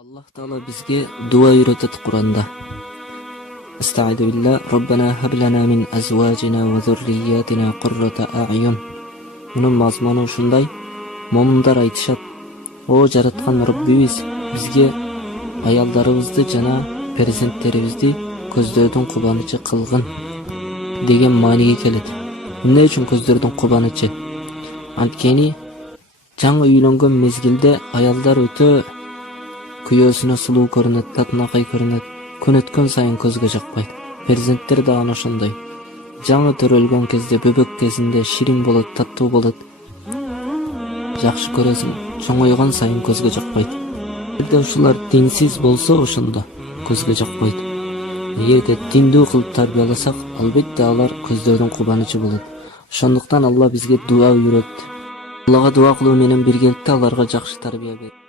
Allah Taala bizge dua öğretet Kur'an'da. Estaizu billah. Rabbana hab lana min azwajina ve zurriyyatina qurrata a'yun. Bunun mazmunu şunday. Mo'minlar aytışat. O jaratgan Rabbimiz bizge ayallarımızды жана перзенттерибизди көздөрдүн кубанычы кылгын деген мааниге келет. Эмне үчүн көздөрдүн кубанычы? Анткени жаңы үйлөнгөн мезгилде аялдар өтө күйөөсүнө сулуу көрүнөт, татынакай көрүнөт. Күн өткөн сайын көзгө жакпайт. Перзенттер да ана ошондой. Жаңы төрөлгөн кезде, бөбөк кезинде ширин болот, таттуу болот. Жакшы көрөсүң, чоңойгон сайын көзгө жакпайт. Эгерде ушулар динсиз болсо, ошондо көзгө жакпайт. Эгерде диндүү кылып тарбияласак, албетте алар көздөрдүн кубанычы болот. Ошондуктан Алла бизге дуа үйрөттү. Аллага дуа кылуу менен биргеликте аларга жакшы тарбия берет.